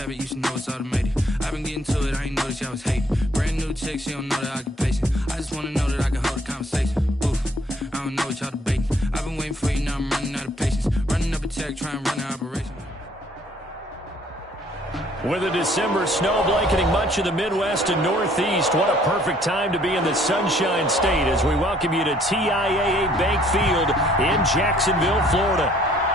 habit, you should know it's automated. I've been getting to it, I ain't noticed y'all was hating. Brand new chick, she don't know that I can pace it. I just wanna know that I can hold a conversation. Oof, I don't know what y'all debating. I've been waiting for you, now I'm running out of patience. Running up a check, trying to run an operation. With a December snow blanketing much of the Midwest and Northeast, what a perfect time to be in the Sunshine State as we welcome you to TIAA Bank Field in Jacksonville, Florida.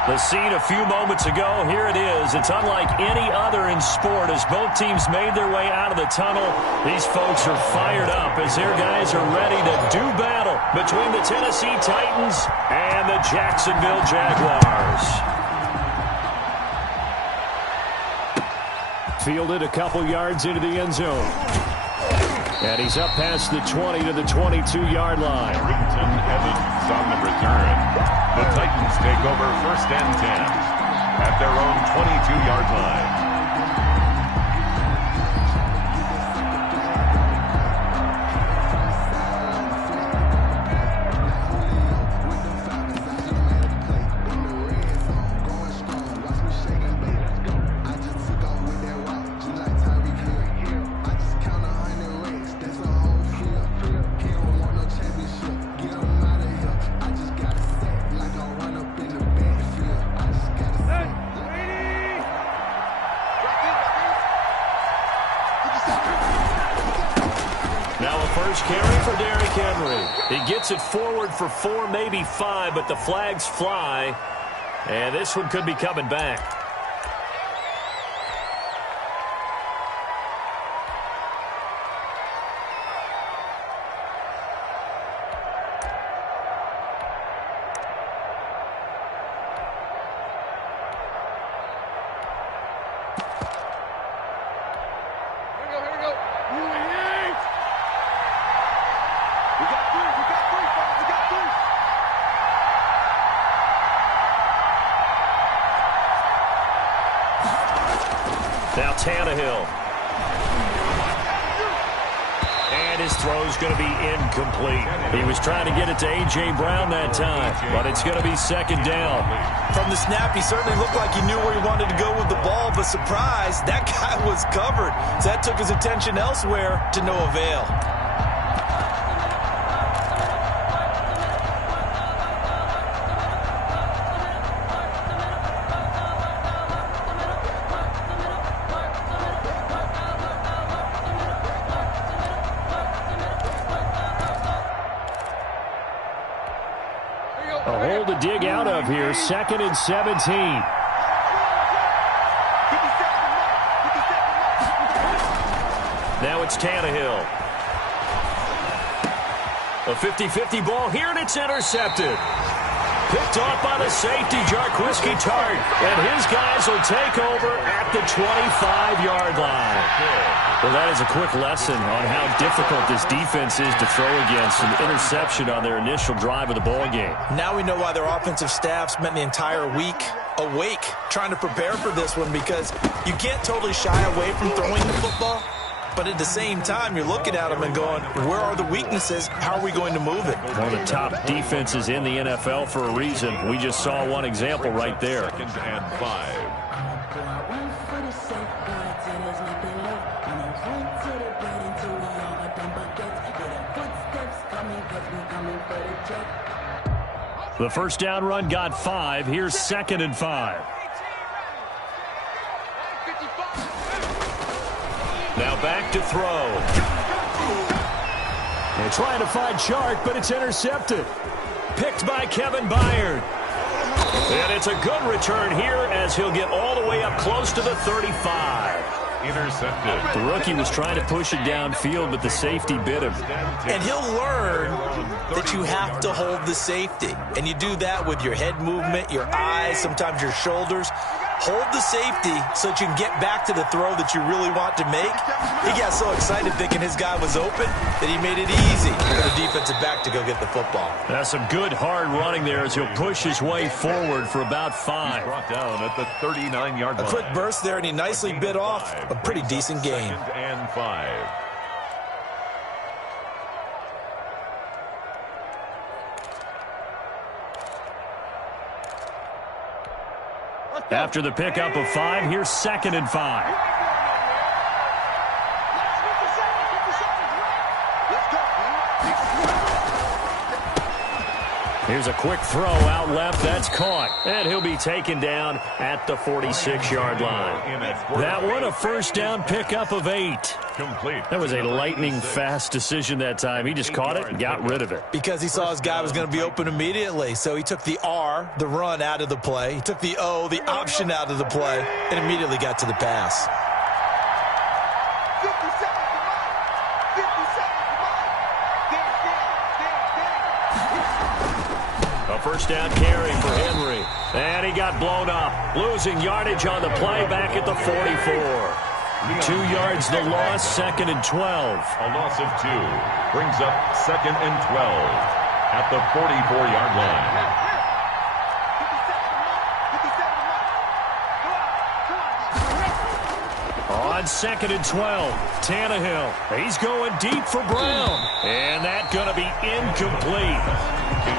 The scene a few moments ago, here it is. It's unlike any other in sport as both teams made their way out of the tunnel. These folks are fired up as their guys are ready to do battle between the Tennessee Titans and the Jacksonville Jaguars. Fielded a couple yards into the end zone. And he's up past the 20 to the 22-yard line. Rington Evans on the return. The Titans take over 1st and 10 at their own 22-yard line. He gets it forward for 4, maybe 5, but the flags fly. And this one could be coming back. Now Tannehill. And his throw's going to be incomplete. He was trying to get it to A.J. Brown that time, but it's going to be 2nd down. From the snap, he certainly looked like he knew where he wanted to go with the ball, but surprise, that guy was covered. So that took his attention elsewhere to no avail. A hole to dig out of here, 2nd and 17. Now it's Tannehill. A 50-50 ball here, and it's intercepted. Picked off by the safety, Jarquiski Tart. And his guys will take over at the 25-yard line. Well, that is a quick lesson on how difficult this defense is to throw against. An interception on their initial drive of the ball game. Now we know why their offensive staff spent the entire week awake trying to prepare for this one, because you can't totally shy away from throwing the football. But at the same time, you're looking at them and going, where are the weaknesses? How are we going to move it? One of the top defenses in the NFL for a reason. We just saw one example right there. 2nd and 5. The first down run got 5. Here's 2nd and 5. Now back to throw. And trying to find Chark, but it's intercepted. Picked by Kevin Byard. And it's a good return here as he'll get all the way up close to the 35. Intercepted. The rookie was trying to push it downfield, but the safety bit him. And he'll learn that you have to hold the safety. And you do that with your head movement, your eyes, sometimes your shoulders. Hold the safety so that you can get back to the throw that you really want to make. He got so excited thinking his guy was open that he made it easy for the defensive back to go get the football. That's some good hard running there as he'll push his way forward for about 5. He's brought down at the 39-yard line. A quick burst there, and he nicely bit off a pretty decent gain. 2nd and 5. After the pickup of 5, here's 2nd and 5. Here's a quick throw out left. That's caught. And he'll be taken down at the 46-yard line. That one, a first down pickup of 8. Complete. That was a lightning-fast decision that time. He just caught it and got rid of it. Because he saw his guy was going to be open immediately. So he took the R, the run, out of the play. He took the O, the option, out of the play, and immediately got to the pass. A first down carry for Henry. And he got blown up. Losing yardage on the play back at the 44. 2 yards the loss, 2nd and 12. A loss of 2 brings up 2nd and 12 at the 44-yard line. On 2nd and 12, Tannehill. He's going deep for Brown. And that's going to be incomplete.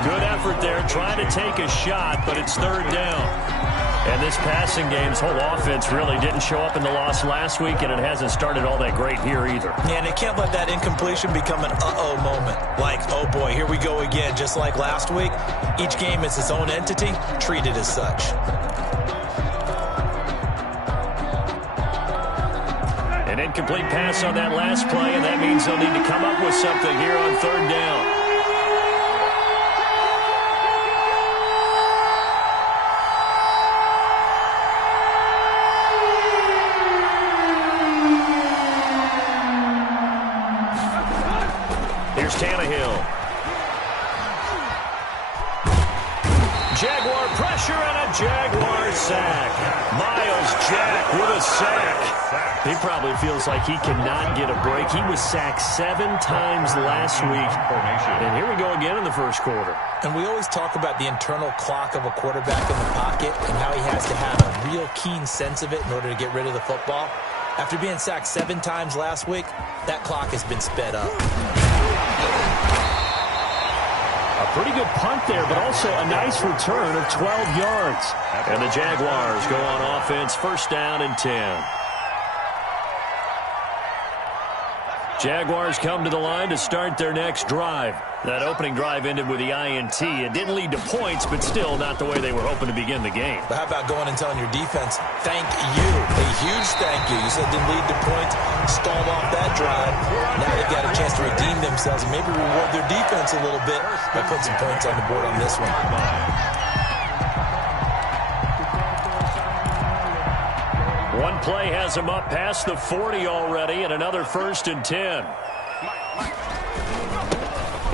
Good effort there, trying to take a shot, but it's 3rd down. And this passing game's whole offense really didn't show up in the loss last week, and it hasn't started all that great here either. Yeah, and they can't let that incompletion become an uh-oh moment. Like, oh boy, here we go again, just like last week. Each game is its own entity, treat it as such. An incomplete pass on that last play, and that means they'll need to come up with something here on 3rd down. Here's Tannehill. Jaguar pressure and a Jaguar sack. Miles Jack with a sack. He probably feels like he cannot get a break. He was sacked 7 times last week. And here we go again in the first quarter. And we always talk about the internal clock of a quarterback in the pocket and how he has to have a real keen sense of it in order to get rid of the football. After being sacked 7 times last week, that clock has been sped up. A pretty good punt there, but also a nice return of 12 yards. And the Jaguars go on offense, 1st down and 10. Jaguars come to the line to start their next drive. That opening drive ended with the INT. It didn't lead to points, but still not the way they were hoping to begin the game. But how about going and telling your defense, thank you, a huge thank you. You said it didn't lead to points, stalled off that drive. Now they've got a chance to redeem themselves and maybe reward their defense a little bit by putting some points on the board on this one. One play has him up past the 40 already, and another 1st and 10.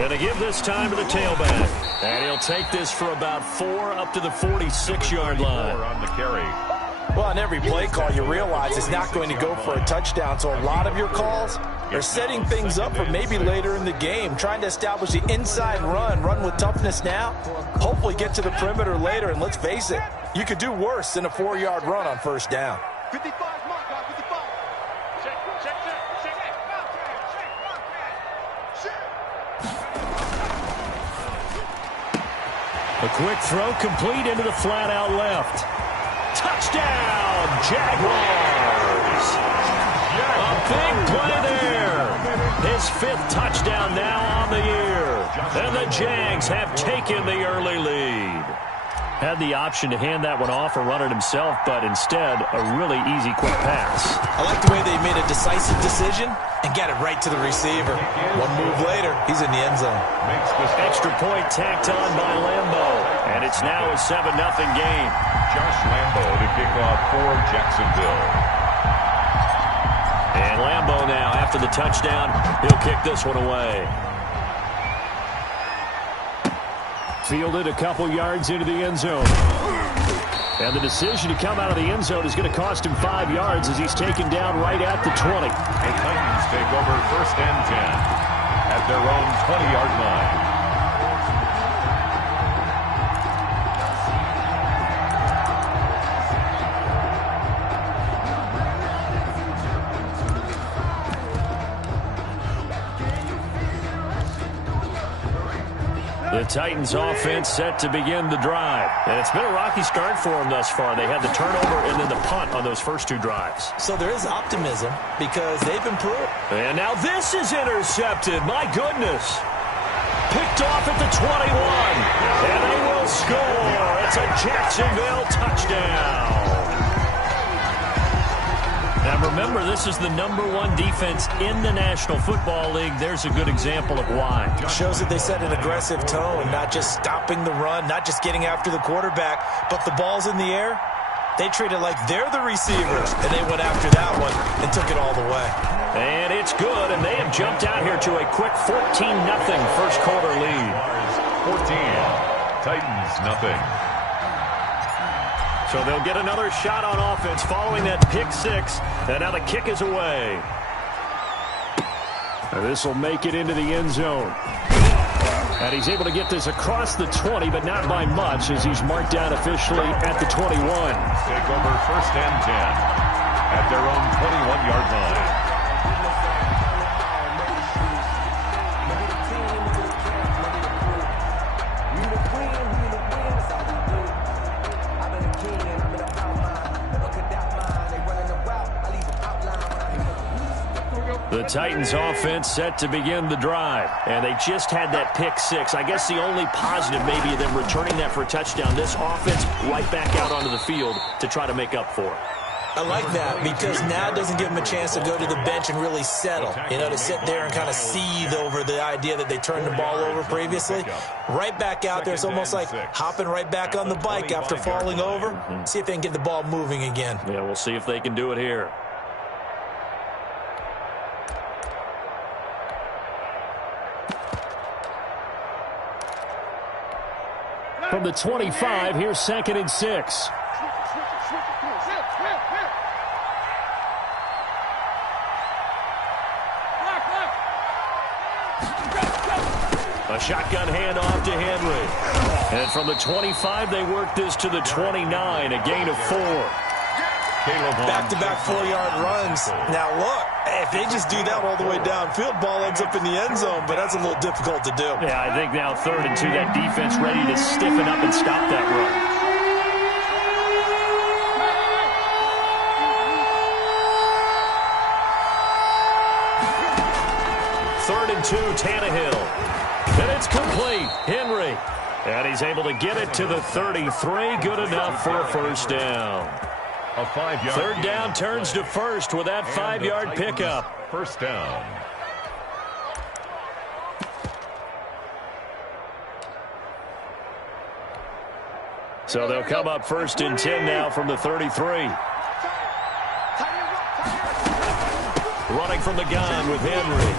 And they give this time to the tailback. And he'll take this for about 4 up to the 46-yard line. On the carry. Well, on every play call, you realize it's not going to go for a touchdown. So a lot of your calls are setting things up for maybe later in the game, trying to establish the inside run with toughness now, hopefully get to the perimeter later. And let's face it, you could do worse than a 4-yard run on 1st down. 55, mark, 55. A quick throw complete into the flat out left. Touchdown, Jaguars! A big play there. His 5th touchdown now on the year. And the Jags have taken the early lead. Had the option to hand that one off or run it himself, but instead, a really easy quick pass. I like the way they made a decisive decision and got it right to the receiver. One move later, he's in the end zone. Extra point tacked on by Lambo, and it's now a 7-0 game. Josh Lambo to kick off for Jacksonville. And Lambo now, after the touchdown, he'll kick this one away. Fielded a couple yards into the end zone. And the decision to come out of the end zone is going to cost him 5 yards as he's taken down right at the 20. The Titans take over 1st and 10 at their own 20-yard line. The Titans offense set to begin the drive. And it's been a rocky start for them thus far. They had the turnover and then the punt on those first 2 drives. So there is optimism because they've improved. And now this is intercepted. My goodness. picked off at the 21. And they will score. It's a Jacksonville touchdown. Now remember, this is the #1 defense in the National Football League. There's a good example of why. It shows that they set an aggressive tone, not just stopping the run, not just getting after the quarterback, but the ball's in the air. They treat it like they're the receivers, and they went after that one and took it all the way. And it's good, and they have jumped out here to a quick 14-0 first quarter lead. 14, Titans nothing. So they'll get another shot on offense following that pick six, and now the kick is away. This will make it into the end zone. And he's able to get this across the 20, but not by much, as he's marked down officially at the 21. Take over first and 10 at their own 21-yard line. The Titans offense set to begin the drive, and they just had that pick six. I guess the only positive maybe of them returning that for a touchdown. This offense right back out onto the field to try to make up for it. I like that because now it doesn't give them a chance to go to the bench and really settle. You know, to sit there and kind of seethe over the idea that they turned the ball over previously. Right back out there. It's almost like hopping right back on the bike after falling over. See if they can get the ball moving again. Yeah, we'll see if they can do it here. From the 25, here's 2nd and 6. A shotgun handoff to Henry. And from the 25, they work this to the 29, a gain of 4. Back-to-back 4-yard runs. Now, look, if they just do that all the way downfield, ball ends up in the end zone, but that's a little difficult to do. Yeah, I think now 3rd and 2, that defense ready to stiffen up and stop that run. 3rd and 2, Tannehill. And it's complete. Henry. And he's able to get it to the 33. Good enough for a first down. A 5-yard 3rd down turns to first with that 5-yard pickup. First down. So they'll come up 1st and 10 now from the 33. Running from the gun with Henry.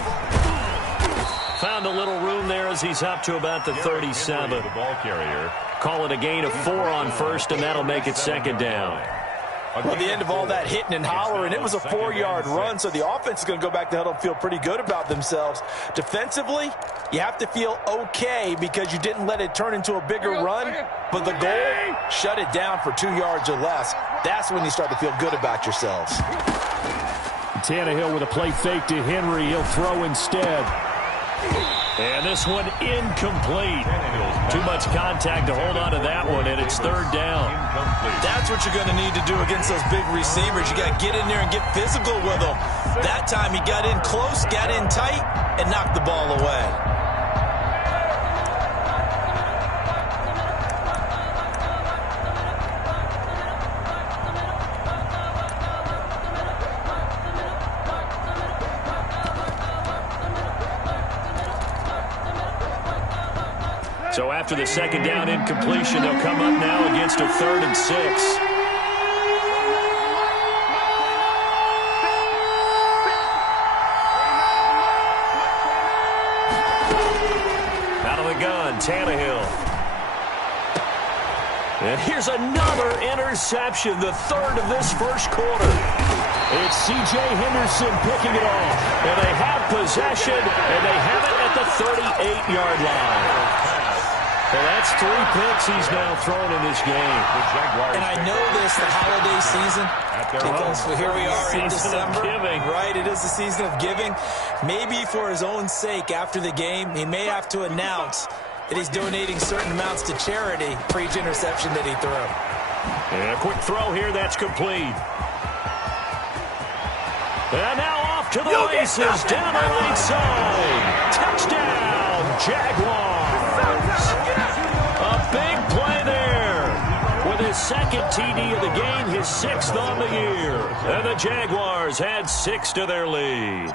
Found a little room there as he's up to about the 37. The ball carrier. Call it a gain of 4 on first, and that'll make it 2nd down. Well, the end of all that hitting and hollering, it was a 4-yard run, so the offense is going to go back to huddle and feel pretty good about themselves. Defensively, you have to feel okay because you didn't let it turn into a bigger run, but the goal, shut it down for 2 yards or less. That's when you start to feel good about yourselves. Tannehill with a play fake to Henry. He'll throw instead. And this one incomplete. Too much contact to hold on to that one, and it's 3rd down. That's what you're going to need to do against those big receivers. You got to get in there and get physical with them. That time he got in close, got in tight, and knocked the ball away. So after the 2nd down incompletion, they'll come up now against a 3rd and 6. Out of the gun, Tannehill. And here's another interception, the 3rd of this first quarter. It's C.J. Henderson picking it off. And they have possession, and they have it at the 38-yard line. Well, that's 3 picks he's now thrown in this game. And I know this, the holiday season, because here we are in December. Right, it is the season of giving. Maybe for his own sake, after the game, he may have to announce that he's donating certain amounts to charity for each interception that he threw. And a quick throw here, that's complete. And now off to the races, down the right side. Touchdown, Jaguars. A big play there. With his second TD of the game, his 6th on the year. And the Jaguars add 6 to their lead.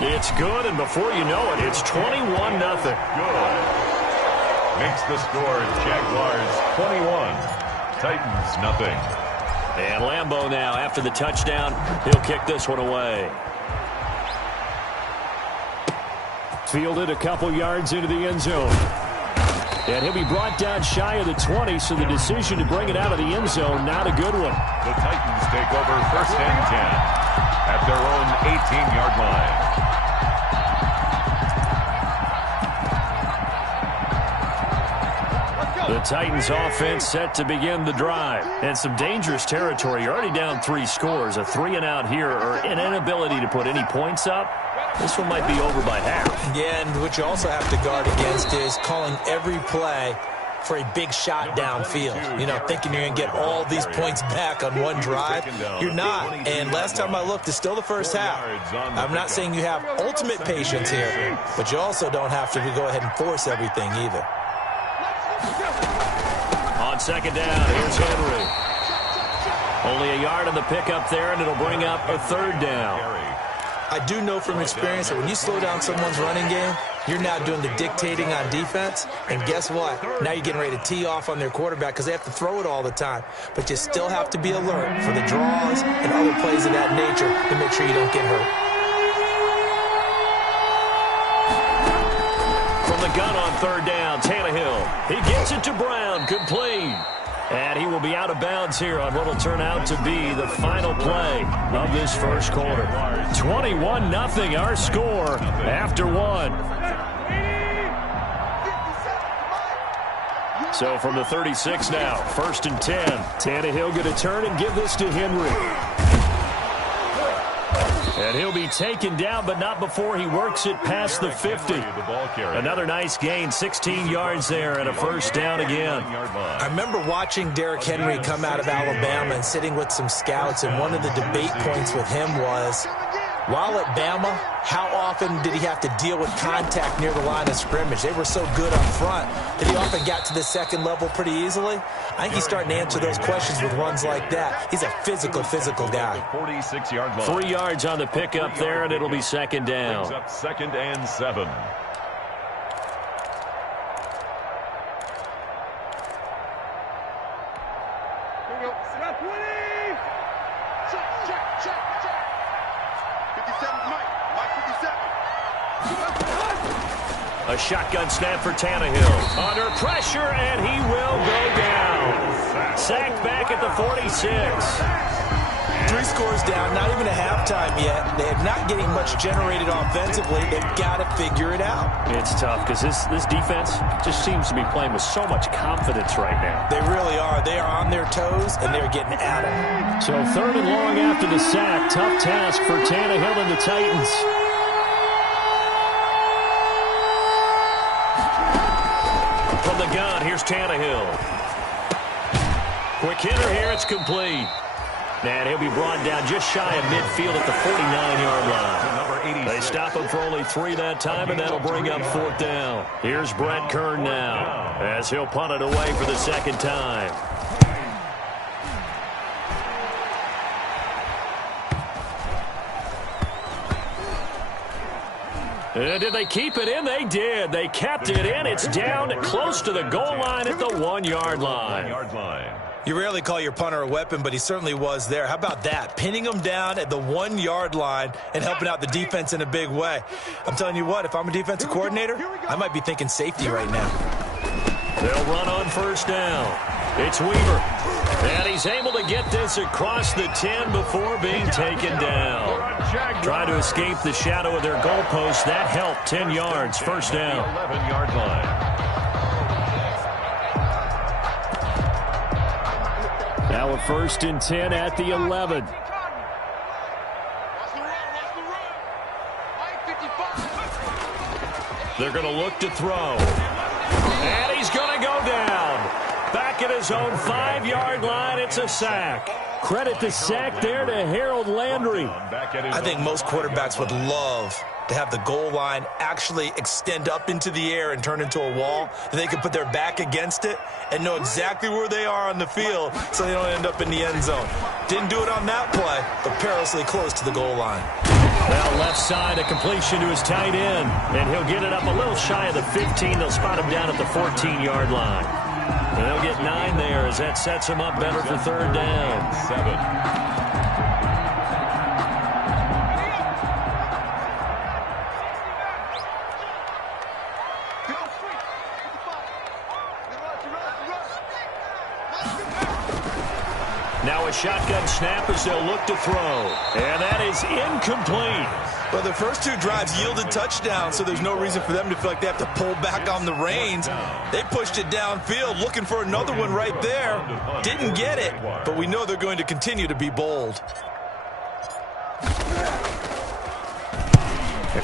It's good, and before you know it, it's 21-0. Good. Makes the score Jaguars 21, Titans nothing. And Lambeau now, after the touchdown, he'll kick this one away. Fielded a couple yards into the end zone. And he'll be brought down shy of the 20, so the decision to bring it out of the end zone, not a good one. The Titans take over 1st and 10 at their own 18-yard line. The Titans offense set to begin the drive. And some dangerous territory. You're already down 3 scores. A 3-and-out here or an inability to put any points up. This one might be over by half. Yeah, and what you also have to guard against is calling every play for a big shot downfield. You know, thinking you're going to get all these points back on one drive. You're not. And last time I looked, it's still the first half. I'm not saying you have ultimate patience here, but you also don't have to go ahead and force everything either. On 2nd down, here's Henry. Only a yard on the pickup there, and it'll bring up a 3rd down. I do know from experience that when you slow down someone's running game, you're now doing the dictating on defense. And guess what? Now you're getting ready to tee off on their quarterback because they have to throw it all the time. But you still have to be alert for the draws and other plays of that nature to make sure you don't get hurt. From the gun on 3rd down, Tannehill. He gets it to Brown, complete. And he will be out of bounds here on what will turn out to be the final play of this first quarter. 21-0 our score after 1. So from the 36 now, 1st and 10. Tannehill going to turn and give this to Henry. And he'll be taken down, but not before he works it past the 50. Another nice gain, 16 yards there, and a 1st down again. I remember watching Derrick Henry come out of Alabama and sitting with some scouts, and one of the debate points with him was, while at Bama, how often did he have to deal with contact near the line of scrimmage? They were so good up front that he often got to the 2nd level pretty easily. I think he's starting to answer those questions with runs like that. He's a physical guy. 46-yard line. 3 yards on the pickup there, and it'll be 2nd down. Brings up 2nd and 7. A shotgun snap for Tannehill. Under pressure, and he will go down. Sacked back at the 46. 3 scores down, not even a halftime yet. They're not getting much generated offensively. They've got to figure it out. It's tough because this defense just seems to be playing with so much confidence right now. They really are. They are on their toes, and they're getting at it. So 3rd and long after the sack. Tough task for Tannehill and the Titans. From the gun, here's Tannehill. Quick hitter here, it's complete. And he'll be brought down just shy of midfield at the 49-yard line. They stop him for only 3 that time, and that'll bring up 4th down. Here's Brett Kern now, as he'll punt it away for the 2nd time. And did they keep it in? They did. They kept it in. It's down close to the goal line at the 1-yard line. You rarely call your punter a weapon, but he certainly was there. How about that? Pinning him down at the 1-yard line and helping out the defense in a big way. I'm telling you what, if I'm a defensive coordinator, I might be thinking safety right now. They'll run on 1st down. It's Weaver. And he's able to get this across the 10 before being taken down. Trying to escape the shadow of their goalpost. That helped. 10 yards. 1st down. 11-yard line. Now a 1st and 10 at the 11. They're going to look to throw. And he's going to go down. Back at his own 5-yard line, it's a sack. Credit the sack there to Harold Landry. I think most quarterbacks would love to have the goal line actually extend up into the air and turn into a wall. They could put their back against it and know exactly where they are on the field so they don't end up in the end zone. Didn't do it on that play, but perilously close to the goal line. Well, left side, a completion to his tight end, and he'll get it up a little shy of the 15. They'll spot him down at the 14-yard line. And they'll get 9 there as that sets him up better for third down. 7. Now a shotgun snap as they'll look to throw. And that is incomplete. Well, the first 2 drives yielded touchdowns, so there's no reason for them to feel like they have to pull back on the reins. They pushed it downfield, looking for another one right there. Didn't get it, but we know they're going to continue to be bold.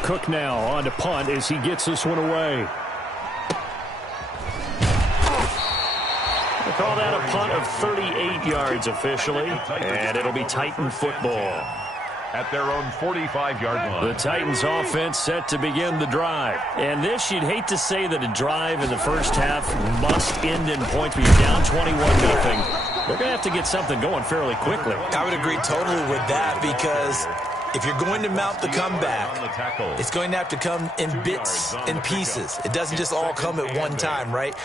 Cook now on to punt as he gets this one away. They call that a punt of 38 yards officially, and it'll be Titan football. At their own 45-yard line. The Titans offense set to begin the drive. And this, you'd hate to say that a drive in the first half must end in points, but you're down 21-0. They're going to have to get something going fairly quickly. I would agree totally with that because if you're going to mount the comeback, it's going to have to come in bits and pieces. It doesn't just all come at one time, right?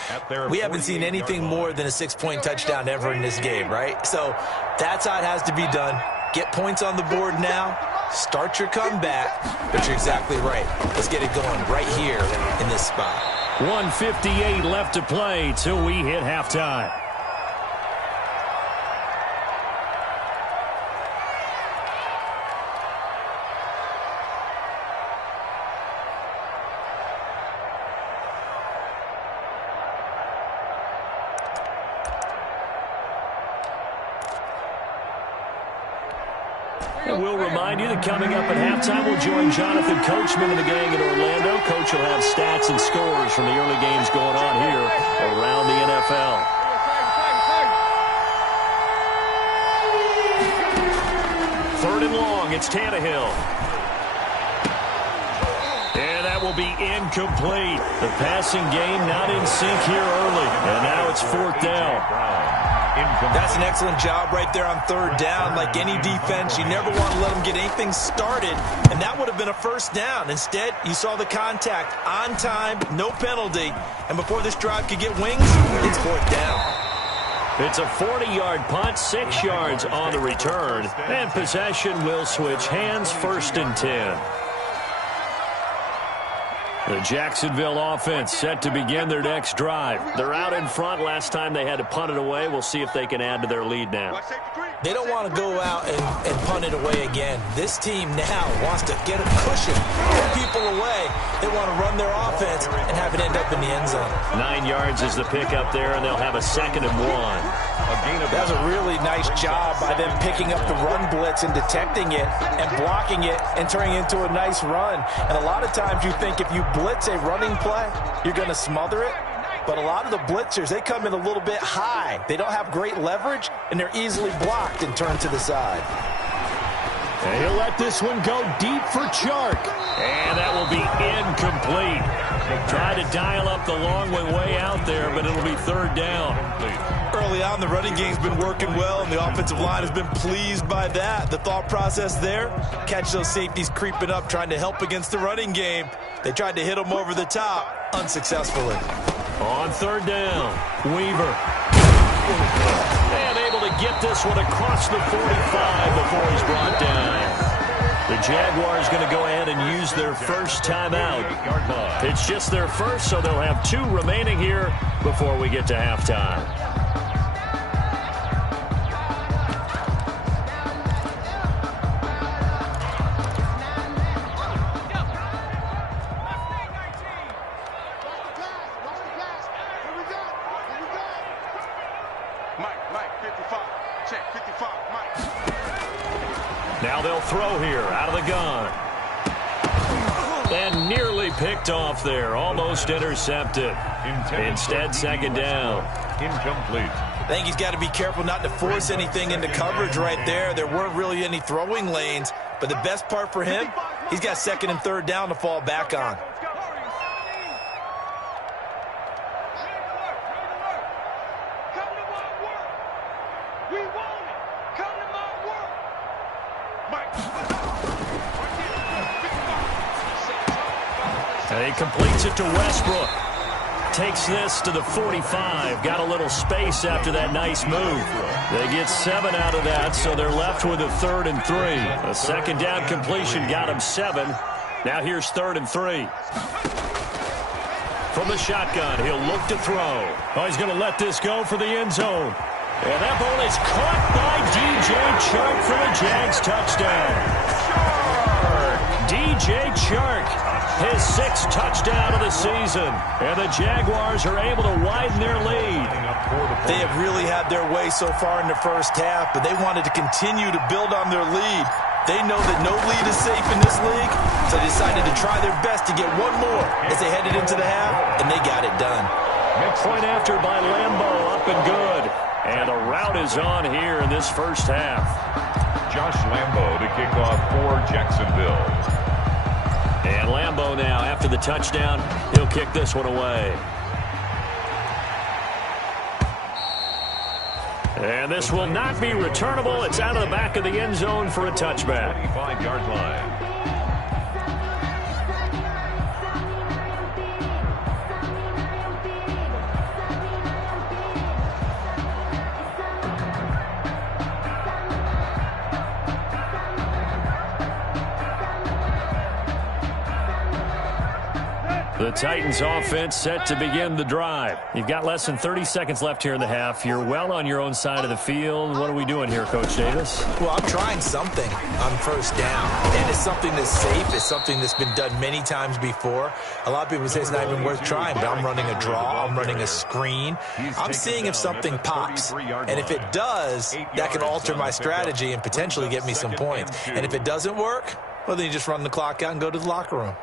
We haven't seen anything more than a 6-point touchdown ever in this game, right? So that's how it has to be done. Get points on the board now. Start your comeback. But you're exactly right. Let's get it going right here in this spot. 1:58 left to play till we hit halftime. And we'll remind you that coming up at halftime, we'll join Jonathan Coachman and the gang in Orlando. Coach will have stats and scores from the early games going on here around the NFL. Third and long, it's Tannehill. And that will be incomplete. The passing game not in sync here early. And now it's 4th down. That's an excellent job right there on third down. Like any defense, you never want to let them get anything started, and that would have been a first down. Instead, you saw the contact on time, no penalty, and before this drive could get wings, it's 4th down. It's a 40-yard punt, 6 yards on the return, and possession will switch hands, 1st and 10. The Jacksonville offense set to begin their next drive. They're out in front. Last time they had to punt it away. We'll see if they can add to their lead now. They don't want to go out and punt it away again. This team now wants to get a cushion, get people away. They want to run their offense and have it end up in the end zone. 9 yards is the pickup there, and they'll have a 2nd and 1. That was a really nice job by them picking up the run blitz and detecting it and blocking it and turning it into a nice run. And a lot of times you think if you blitz a running play, you're going to smother it. But a lot of the blitzers, they come in a little bit high. They don't have great leverage, and they're easily blocked and turned to the side. And he'll let this one go deep for Chark. And that will be incomplete. Try to dial up the long way out there, but it'll be 3rd down. Early on, the running game's been working well, and the offensive line has been pleased by that. The thought process there, catch those safeties creeping up, trying to help against the running game. They tried to hit them over the top, unsuccessfully. On 3rd down, Weaver. And able to get this one across the 45 before he's brought down. The Jaguars going to go ahead and use their first timeout. It's just their first, so they'll have 2 remaining here before we get to halftime. Now they'll throw here out of the gun. And nearly picked off there. Almost intercepted. Instead, 2nd down. Incomplete. I think he's got to be careful not to force anything into coverage right there. There weren't really any throwing lanes, but the best part for him, he's got second and third down to fall back on. And he completes it to Westbrook. Takes this to the 45. Got a little space after that nice move. They get 7 out of that, so they're left with a 3rd and 3. A second down completion got him 7. Now here's 3rd and 3. From the shotgun, he'll look to throw. Oh, he's going to let this go for the end zone. And that ball is caught by DJ Chark for the Jags touchdown. DJ Chark, his 6th touchdown of the season. And the Jaguars are able to widen their lead. They have really had their way so far in the first half, but they wanted to continue to build on their lead. They know that no lead is safe in this league, so they decided to try their best to get one more as they headed into the half, and they got it done. Point after by Lambo, up and good. And a rout is on here in this first half. Josh Lambo to kick off for Jacksonville. And Lambo now, after the touchdown, he'll kick this one away. And this will not be returnable. It's out of the back of the end zone for a touchback. 25-yard line. The Titans offense set to begin the drive. You've got less than 30 seconds left here in the half. You're well on your own side of the field. What are we doing here, Coach Davis? Well, I'm trying something on first down, and it's something that's safe. It's something that's been done many times before. A lot of people say it's not even worth trying, but I'm running a draw. I'm running a screen. I'm seeing if something pops, and if it does, that can alter my strategy and potentially get me some points. And if it doesn't work, well, then you just run the clock out and go to the locker room.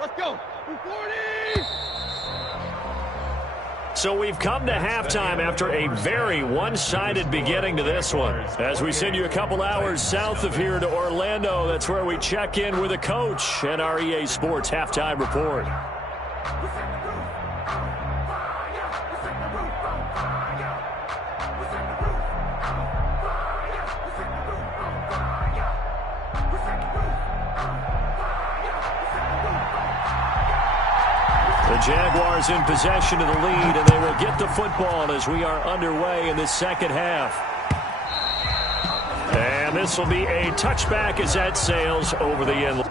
Let's go. 40. So we've come to halftime after a very one-sided beginning to this one. As we send you a couple hours south of here to Orlando, that's where we check in with a coach and our EA Sports halftime report. The Jaguars in possession of the lead, and they will get the football as we are underway in the second half. And this will be a touchback as that sails over the end.